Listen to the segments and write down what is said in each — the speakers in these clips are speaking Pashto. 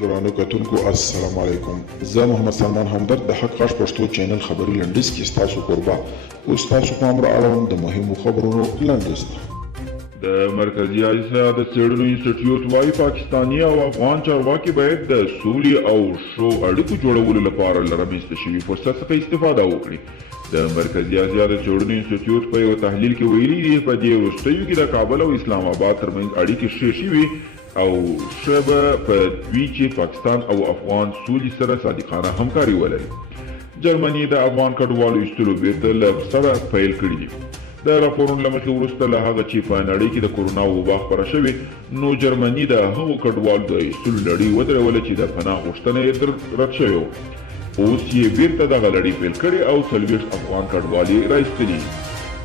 درانه کتونکو السلام علیکم. زه محمد سلمان همدرد د حق غږ پښتو چینل خبري لنډیز کې ستاسو کوربه اوس تاسو پام را اړوم د مهمو خبرونو لنډیز ته. د مرکزي اسیا د څېړنو انسټیټیوټ وايي پاکستاني او افغان چارواکي باید د سولې او ښو اړیکو جوړولو لپاره له رامنځته شوي فرصت څخه استفاده وکړي. د مرکزي اسیا د څېړنو انسټیټیوټ په یو تحلیل کې ویلي دي په دې وروستیو کې د کابل او اسلام آباد ترمنځ اړیکې ښې شوي او ښه به په دوی چې پاکستان او افغان سولې سره صادقانه همکاري ولري. جرمني د افغان کډوالو ایستلو بیرته له سره پیل کړي دي. د راپورونو له مخې وروسته له هغه چې په نړۍ کې د کورونا وبا خپره شوې نو جرمني د هغو کډوالو د ایستلو لړۍ ودروله چې د پناه غوښتنه یې رد شوې وه. اوس یې بیرته دغه لړۍ پیل کړې او 40 افغان کډوال یې راایستلي.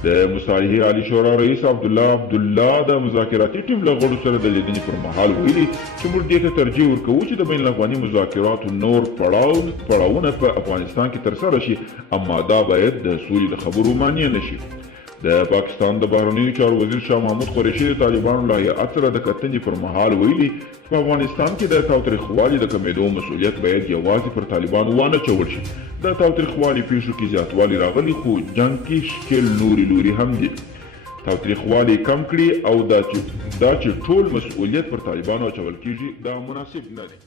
د مصالحې عالي شورا رئیس عبدالله د مذاکراتي ټیم له غړو سره د لیدنې پر مهال ویلي چې موږ دې ته ترجیح ورکوو چې د بین الافغاني مذاکراتو نور پړاوونه په افغانستان کې ترسره شي، اما دا باید د سولې د خبرو مانع نه شي. د پاکستان د بهرنیو چارو وزیر شاه محمود قریشي د طالبانو له هیئت سره د کتنې پر مهال ویلي چې په افغانستان کې د تاوتریخوالي د کمېدو مسؤلیت باید یوازې پر طالبانو وانه چول شي. د تاوتریخوالي پیښو کې زیاتوالی راغلی خو جنګ کې ښکېل نورې لوري هم دي. تاوتریخوالي کم کړي او دا چې ټول مسؤلیت پر طالبانو اچول کېږي دا مناسب نه دی.